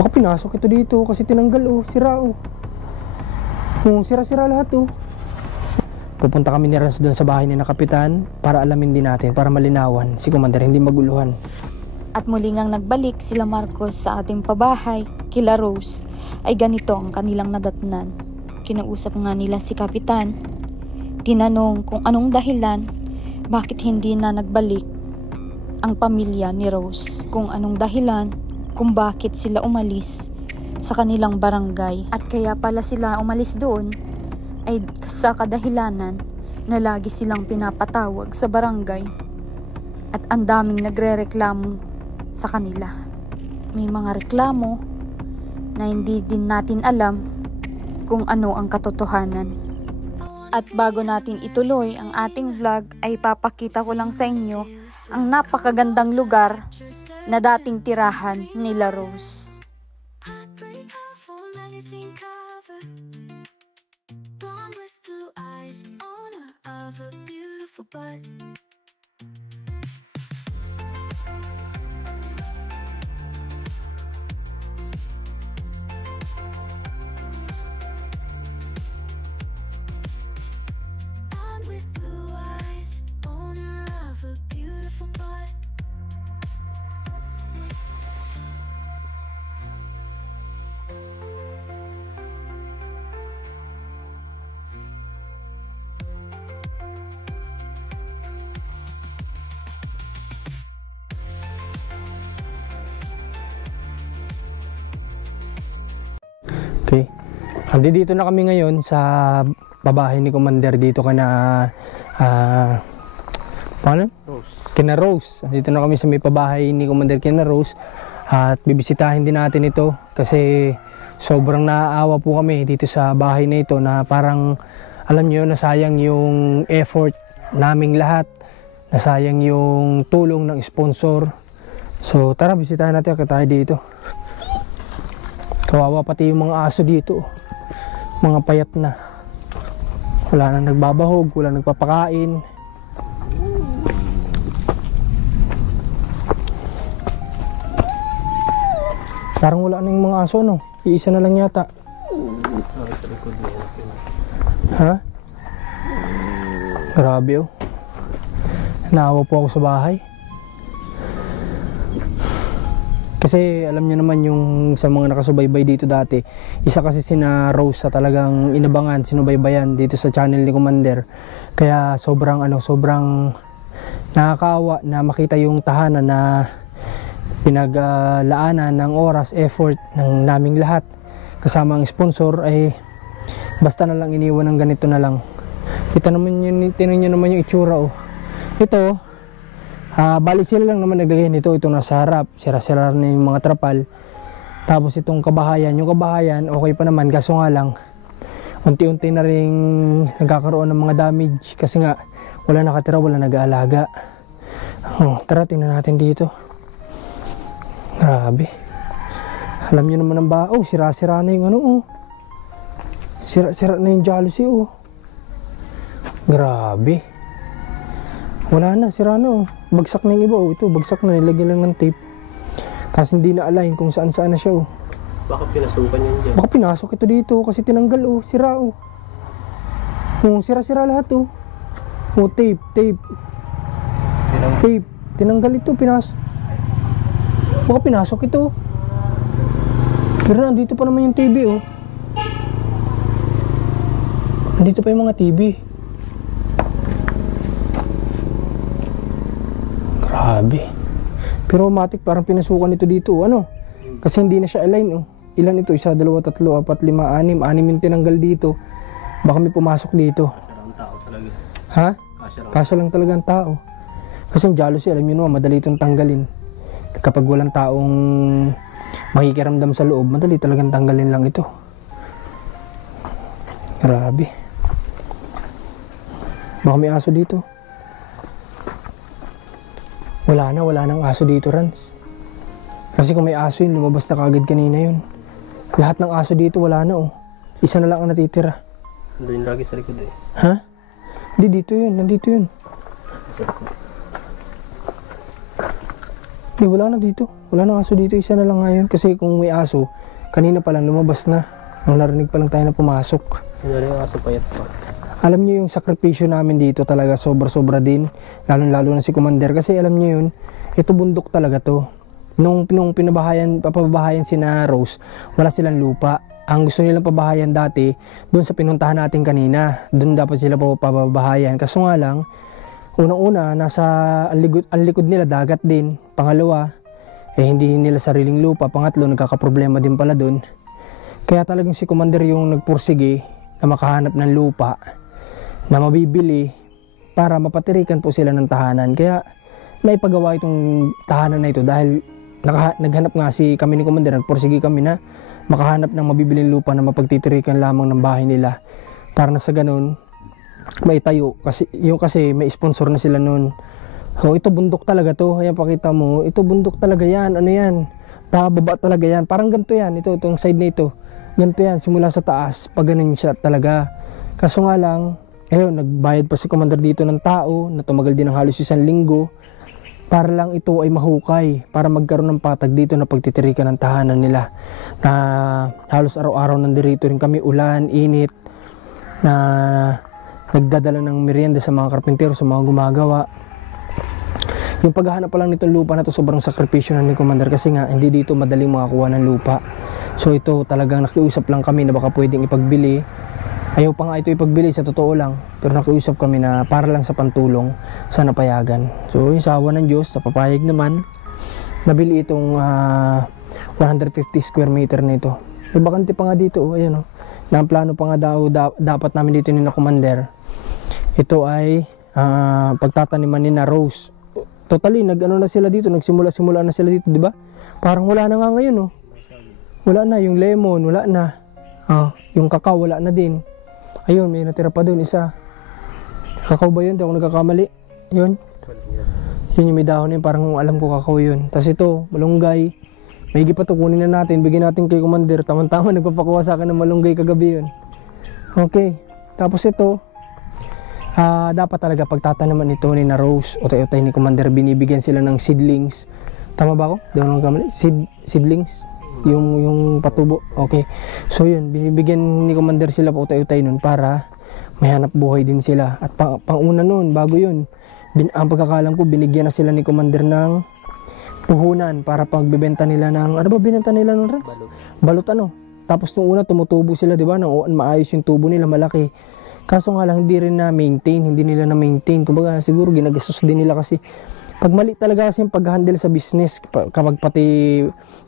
Baka pinasok ito dito kasi tinanggal oh, sira oh. Sira-sira lahat oh. Pupunta kami ni Rans doon sa bahay ni na Kapitan para alamin din natin, para malinawan si Commander, hindi maguluhan. At muli ngang nagbalik sila Marcos sa ating pabahay, kila Rose, ay ganito ang kanilang nadatnan. Kinausap nga nila si Kapitan. Tinanong kung anong dahilan, bakit hindi na nagbalik ang pamilya ni Rose. Kung anong dahilan, kung bakit sila umalis sa kanilang barangay. At kaya pala sila umalis doon ay sa kadahilanan na lagi silang pinapatawag sa barangay at ang daming nagrereklamo sa kanila. May mga reklamo na hindi din natin alam kung ano ang katotohanan. At bago natin ituloy ang ating vlog ay papakita ko lang sa inyo ang napakagandang lugar na dating tirahan nila Rose. Okay. Dito na kami ngayon sa babahay ni Commander dito kana paano? Rose. Kina Rose. Dito na kami sa may pabahay ni Commander kina Rose at bibisitahin din natin ito kasi sobrang naaawa po kami dito sa bahay na ito na parang alam niyo nasayang yung effort naming lahat, nasayang yung tulong ng sponsor. So tara bisitahin natin tayo dito. Kawawa pati yung mga aso dito. Mga payat na. Wala nang nagbabahog, wala nang nagpapakain. Parang wala na yung mga aso, no? Iisa na lang yata. Ha? Grabe oh. Naawa po ako sa bahay. Kasi alam niyo naman yung sa mga nakasubaybay dito dati, isa kasi sina Rose sa talagang inabangan, sinubaybayan dito sa channel ni Commander. Kaya sobrang nakakaawa na makita yung tahanan na pinaglaanan ng oras, effort ng naming lahat kasama ang sponsor ay basta na lang iniwan ng ganito na lang. Kita naman yun, tinan niyo naman yung itsura oh. Ito bali sila lang naman naglagay nito, itong nasa harap, sira-sira na yung mga trapal. Tapos itong kabahayan, yung kabahayan okay pa naman, kaso nga lang unti-unti na rin nagkakaroon ng mga damage kasi nga wala nakatira, wala nag-aalaga. Tara tingnan natin dito. Grabe. Alam nyo naman ang oh sira-sira na yung ano oh. Sira-sira na yung jalousie oh. Grabe. Wala na, sira na oh. Bagsak na yung iba oh. Ito, bagsak na, nilagyan lang ng tape. Tapos hindi na align kung saan-saan na siya oh. Baka pinasukan yan dyan. Baka pinasok ito dito kasi tinanggal oh. Sira oh. Sira-sira lahat oh. Tape. Tape. Tinanggal ito, baka pinasok ito. Pero nandito pa naman yung TV oh. Nandito pa yung mga TV. Grabe. Pero matik parang pinasukan ito dito. Ano? Kasi hindi na siya align oh. Ilan ito? 1, 2, 3, 4, 5, 6. 6 yung tinanggal dito. Baka may pumasok dito. Kasya lang tao talaga. Ha? Kasya lang talaga ang tao. Kasi yung jealousy, alam nyo naman, madali itong tanggalin. Kapag walang taong makikiramdam sa loob, madali talagang tanggalin lang ito. Grabe. Baka may aso dito. Wala nang aso dito, Rans. Kasi kung may aso yun, lumabas na kagad kanina yun. Lahat ng aso dito wala na oh. Isa na lang ang natitira. Nandun lagi sa likod eh. Ha? Hindi, dito yun. Nandito yun. Hindi, wala na dito. Wala na aso dito. Isa na lang ngayon. Kasi kung may aso, kanina pa lang lumabas na. Nung narinig pa lang tayo na pumasok. Nangyari yung aso payat pa. Alam niyo yung sakripisyo namin dito talaga sobra-sobra din. Lalo na si Commander. Kasi alam niyo yun, ito bundok talaga to. Nung papabahayan si na Rose, wala silang lupa. Ang gusto nilang pabahayan dati, doon sa pinuntahan natin kanina. Doon dapat sila pababahayan. Kaso nga lang, unang-una, nasa ang likod nila dagat din. Pangalawa, hindi nila sariling lupa. Pangatlo, nagkakaproblema din pala doon. Kaya talagang si Commander yung nagpursige na makahanap ng lupa na mabibili para mapatirikan po sila ng tahanan. Kaya naipagawa itong tahanan na ito dahil naghanap nga kami ni Commander, nagpursige kami na makahanap ng mabibiling lupa na mapagtitirikan lamang ng bahay nila. Para na sa ganun, maitayo kasi may sponsor na sila noon. So ito bundok talaga to. Ayan, pakita mo, ito bundok talaga yan. Ano yan? Pababa talaga yan. Parang ganito yan. Itong side na ito. Ganito yan. Simula sa taas. Pag ganun siya talaga. Kaso nga lang, nagbayad pa si Commander dito ng tao na tumagal din ng halos 1 linggo para lang ito ay mahukay. Para magkaroon ng patag dito na pagtitirikan ng tahanan nila. Na halos araw-araw nandirito rin kami. Ulan, init. Na nagdadala ng merienda sa mga karpintero, sa mga gumagawa. Yung paghahanap pa lang nitong lupa na to sobrang sakripisyo na ni Commander kasi nga hindi dito madaling makakuha ng lupa. So ito talagang nakiusap lang kami na baka pwedeng ipagbili. Ayaw pa nga ito ipagbili sa totoo lang, pero nakiusap kami na para lang sa pantulong, sana payagan. So yung sa awa ng Diyos, napapayag naman, nabili itong 150 square meter na ito. May bakante pa nga dito, ayan na ang plano pa nga dapat namin dito ni na Commander. Ito ay pagtataniman ni na Rose. Totally, na sila dito, nagsimula na sila dito, di ba? Parang wala na nga ngayon, Wala na, yung lemon, wala na. Yung kakao, wala na din. Ayun, may natira pa doon, isa. Kakao ba yun? Di ako nagkakamali. Yun. Yun yung may dahon yun, parang alam ko kakao yun. Tapos ito, malunggay. May higit pa ito, kunin na natin, bigyan natin kay Commander. Tama-tama, nagpapakuha sa akin ng malunggay kagabi yun. Okay. Tapos ito, dapat talaga pagtatanaman ito ni na Rose o tayo ni Commander, binibigyan sila ng seedlings. Tama ba ako? Di ako nagkamali. Seedlings? Yung patubo. Okay. So yun, binibigyan ni Commander sila po tayo nun para may hanap buhay din sila. At panguna nun, bago yun, ang pagkakalam ko, binigyan na sila ni Commander ng puhunan para pagbebenta nila ng, ano ba binenta nila nun, Rans? Balot Tapos nung una, tumutubo sila, di ba? Maayos yung tubo nila, malaki. Kaso nga lang, hindi nila na-maintain. Kumbaga, siguro ginagastos din nila kasi pag mali talaga kasi yung pag-handle sa business, kapag pati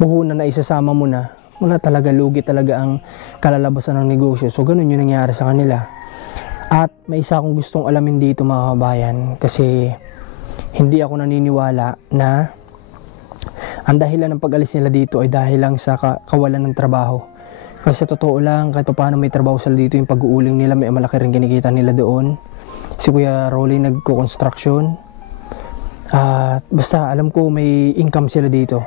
buhunan na isasama mo na, wala talaga, lugi talaga ang kalalabasan ng negosyo. So, ganun yung nangyari sa kanila. At may isa akong gustong alamin dito, mga kabayan, kasi hindi ako naniniwala na ang dahilan ng pag-alis nila dito ay dahil lang sa kawalan ng trabaho. Kasi sa totoo lang, kahit paano may trabaho sila dito, yung pag-uuling nila, may malaki rin kinikita nila doon. Si Kuya Rolly nagko-construction. Basta alam ko may income sila dito.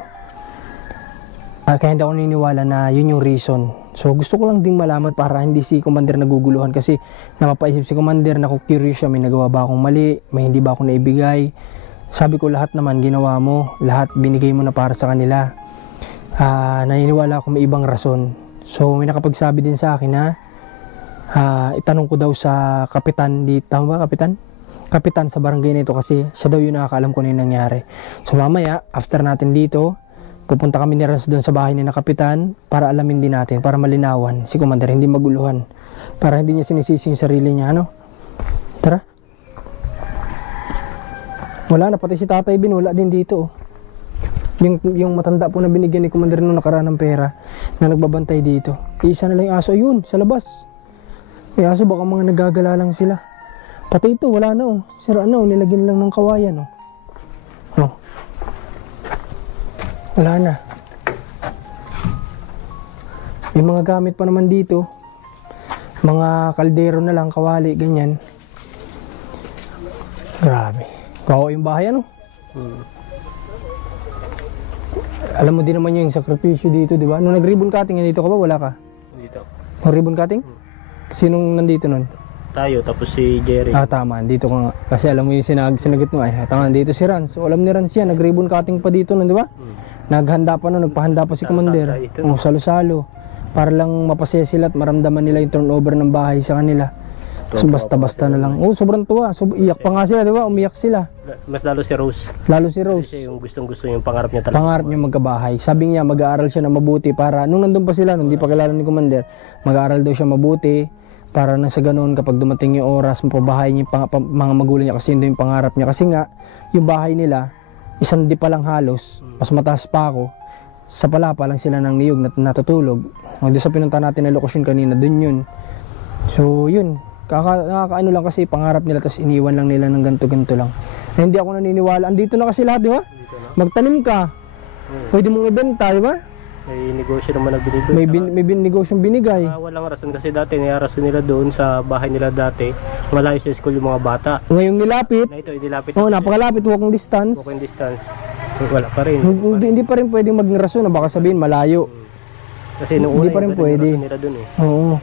Kaya hindi ako naniniwala na yun yung reason. So gusto ko lang ding malaman para hindi si Commander naguguluhan. Kasi napapaisip si Commander na kung curious siya, may nagawa ba akong mali, may hindi ba ako naibigay. Sabi ko lahat naman ginawa mo, lahat binigay mo na para sa kanila. Naniniwala ako may ibang rason. So may nakapagsabi din sa akin na itanong ko daw sa kapitan dito, tama ba kapitan? Kapitan sa barangay nito kasi siya daw yung nakakaalam kung ano yung nangyari. So mamaya, after natin dito, pupunta kami ni Rans doon sa bahay ni na kapitan para alamin din natin, para malinawan si Commander, hindi maguluhan. Para hindi niya sinisisi yung sarili niya, Tara. Wala na, pati si Tatay Bin, wala din dito. Yung matanda po na binigyan ni Commander nung nakaraan ng pera na nagbabantay dito. Isa na lang yung aso, ayun, sa labas. May aso, baka mga nagagala lang sila. Pati ito, wala na Sira na nilagyan lang ng kawayan Wala na. May mga gamit pa naman dito. Mga kaldero na lang, kawali, ganyan. Grabe. Kawawa yung bahay, Alam mo din naman yung sakripisyo dito, di ba? Nung nag-ribbon cutting, dito ka ba? Wala ka? Dito. Nung ribbon cutting? Sinong nandito nun? tayo, tapos si Jerry. Tama, dito ka nga. Kasi alam mo yung sinagot mo, tama, dito si Rans. So, alam ni Rans yan, nag-ribbon cutting pa dito nun, di ba? Naghanda pa nun, nagpahanda pa si Commander. Salo-salo. Para lang mapasaya sila at maramdaman nila yung turnover ng bahay sa kanila. So, basta-basta na lang. Sobrang tuwa. Iyak pa nga sila, di ba? Umiyak sila. Mas lalo si Rose. Lalo si Rose. Kasi yung gustong-gusto yung pangarap niya talaga. Pangarap niya magkabahay. Sabi niya, mag-aaral siya na mabuti para, nung nandun pa sila, nung hindi pa kilala ni Commander, mag-aaral daw siya mabuti para na sa ganun, kapag dumating yung oras, mapabahay niya yung mga magulang niya kasi yun yung pangarap niya. Kasi nga, yung bahay nila, isang di pa lang halos, mas mataas pa ako, sa palapa lang sila ng niyog na natutulog. Doon sa pinunta natin na lokasyon kanina, dun yun. So, yun. Nakakaano lang kasi pangarap nila, tapos iniwan lang nila ng ganto-ganto lang. Na hindi ako naniniwala. Andito na kasi lahat, di ba? Magtanim ka. Pwede mong ibenta, di ba? May negosyo naman na binibigay. May negosyong binigay. Walang rason kasi dati, niyarason nila doon sa bahay nila dati. Malayo sa school yung mga bata. Ngayong nilapit. Na ito, inilapit. Napakalapit, walking distance. Walking distance. Wala pa rin. Hindi pa rin pwedeng magrason na baka sabihin malayo. Kasi noong hindi pa rin pwede. Nila doon, eh. Oo.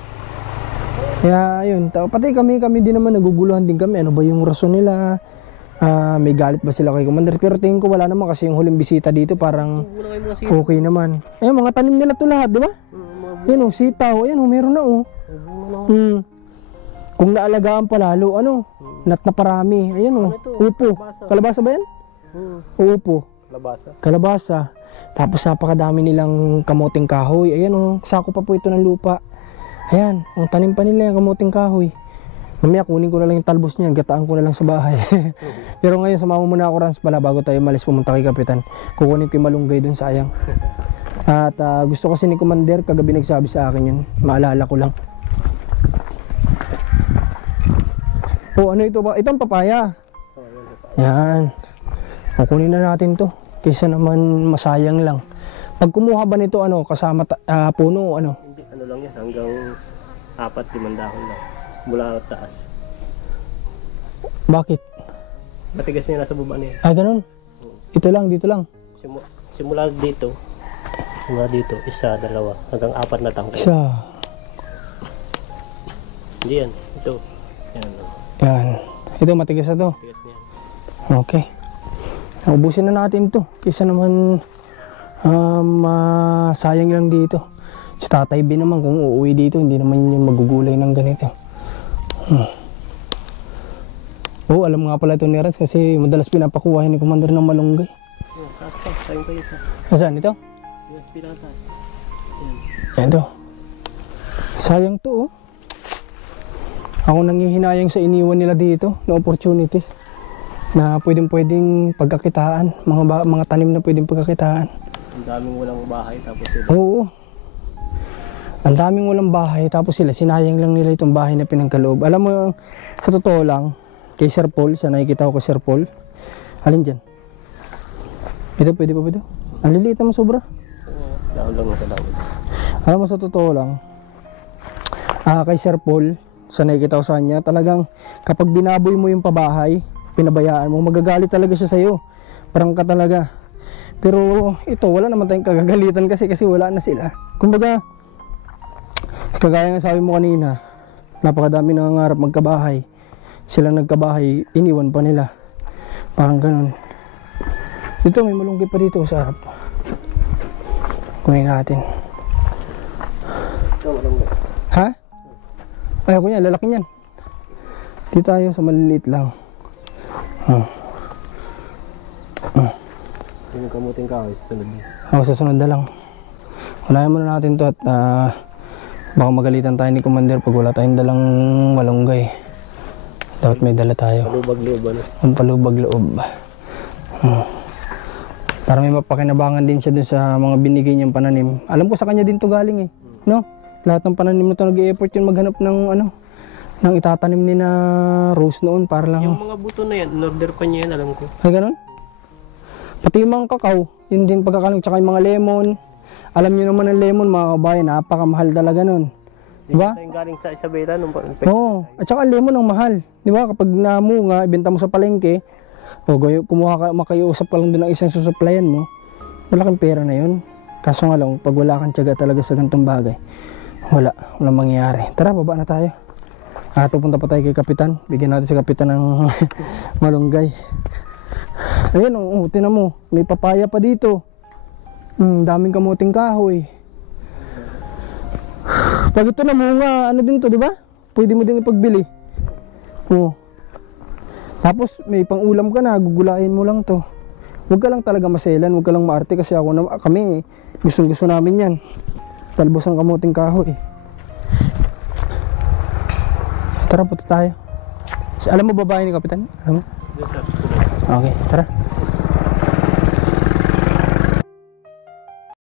Kaya yun, pati kami din naman naguguluhan din kami. Ano ba yung rason nila? May galit ba sila kay Commander? Pero tingin ko wala naman kasi yung huling bisita dito parang okay naman. Ayun, mga tanim nila to lahat, di ba? Yan sitaw. Ayan meron na Kung naalagaan pa lalo, nat na parami. Ayan upo. Kalabasa ba yan? Upo. Kalabasa. Tapos napakadami nilang kamuting kahoy. Ayan sako pa po ito ng lupa. Ayan, ang tanim pa nila yung kamuting kahoy. Mamaya kunin ko na lang yung talbos niyan, gataan ko na lang sa bahay. Pero ngayon sumama muna ako, Rans, pala bago tayo malis pumunta kay Kapitan. Kukunin ko yung malunggay dun, sayang. At gusto kasi ni Commander, kagabi nagsabi sa akin yun. Maalala ko lang. Ano ito ba? Ito ang papaya. Yan. Kukunin na natin to. Kaysa naman masayang lang. Pag kumuha ba nito, kasama puno, Hindi, lang yan, hanggang 4-5 dahon lang. Mula taas. Bakit? Matigas niya nasa baba niya. Ganun? Ito lang, dito lang? Simula dito, 1, 2, 3, hanggang 4 na tangkay. Isa. Hindi yan, ito. Yan. Ito, matigas na to. Matigas niya. Okay. Ubusin na natin to. Kaysa naman sayang lang dito. Si Tatay B naman kung uuwi dito, hindi naman yun magugulay ng ganito. Alam nga pala ito ni Rans kasi madalas pinapakuha ni Commander ng malunggay. Sayang pa ito. Saan ito? Yes, pinatas. Yan to. Sayang to Ako nangihinayang sa iniwan nila dito na opportunity na pwedeng pagkakitaan, mga tanim na pwedeng pagkakitaan. Ang daming walang bahay tapos sila. Oo. Ang daming walang bahay tapos sila sinayang lang nila itong bahay na pinangkaloob. Alam mo, sa totoo lang, kay Sir Paul, sa nakikita ko kay Sir Paul. Alin dyan? Ito, pwede pa ba ito? Ang liliit naman sobra. Dahon lang sa dahon. Alam mo, sa totoo lang, kay Sir Paul, sa nakikita ko sa kanya, talagang kapag binaboy mo yung pabahay, pinabayaan mo, magagalit talaga siya sa'yo. Parang ka talaga. Pero ito, wala naman tayong kagagalitan kasi wala na sila. Kumbaga, kagaya ng sabi mo kanina, napakadami nangangarap magkabahay. Silang nagkabahay, iniwan pa nila. Parang ganun. Dito, may malunggay pa dito sa harap. Kunin natin. Ha? Ayaw ko niya, lalaki niyan. Dito tayo sa maliliit lang. Yung kamuting kahoy, susunod niya. Susunod na lang. Unahin muna natin to at baka magalitan tayo ni Commander pag wala tayong dalang malunggay. Dapat may dala tayo. Palubag-loob, Ang palubag-loob. Para may mapakinabangan din siya dun sa mga binigay niyang pananim. Alam ko sa kanya din to galing no? Lahat ng pananim na to nag-i-effort yun maghanap ng ng itatanim ni na Rose noon para lang. Yung mga buto na yan, in-order pa niya yan, alam ko. Ay, ganun? Pati yung mga kakao, yun din pagkakalang, tsaka yung mga lemon. Alam niyo naman ang lemon, mga kabayan, napakamahal talaga nun. Diba? Ito yung galing sa Isabela nung Oo, at saka lemon ang mahal. Diba? Kapag namunga, ibenta mo sa palengke, kumuha ka, makiusap ka lang doon ng isang susuplayan mo, malaking pera na yun. Kaso nga lang, pag wala kang tiyaga talaga sa ganitong bagay, walang mangyayari. Tara, baba na tayo. Pupunta pa tayo kay Kapitan. Bigyan natin si Kapitan ng malunggay. Ayan, tinan mo. May papaya pa dito. Daming kamuting kahoy. Pag ito na mga ano din to, di ba? Pwede mo din ipagbili. Tapos may pang-ulam ka na, gugulain mo lang to. Huwag ka lang talaga maselan, huwag ka lang maarte kasi kami gusto namin yan. Talbos ang kamuting kahoy. Tara, punta tayo. Alam mo babae ni Kapitan? Alam mo? Yes, sir. Okay, tara.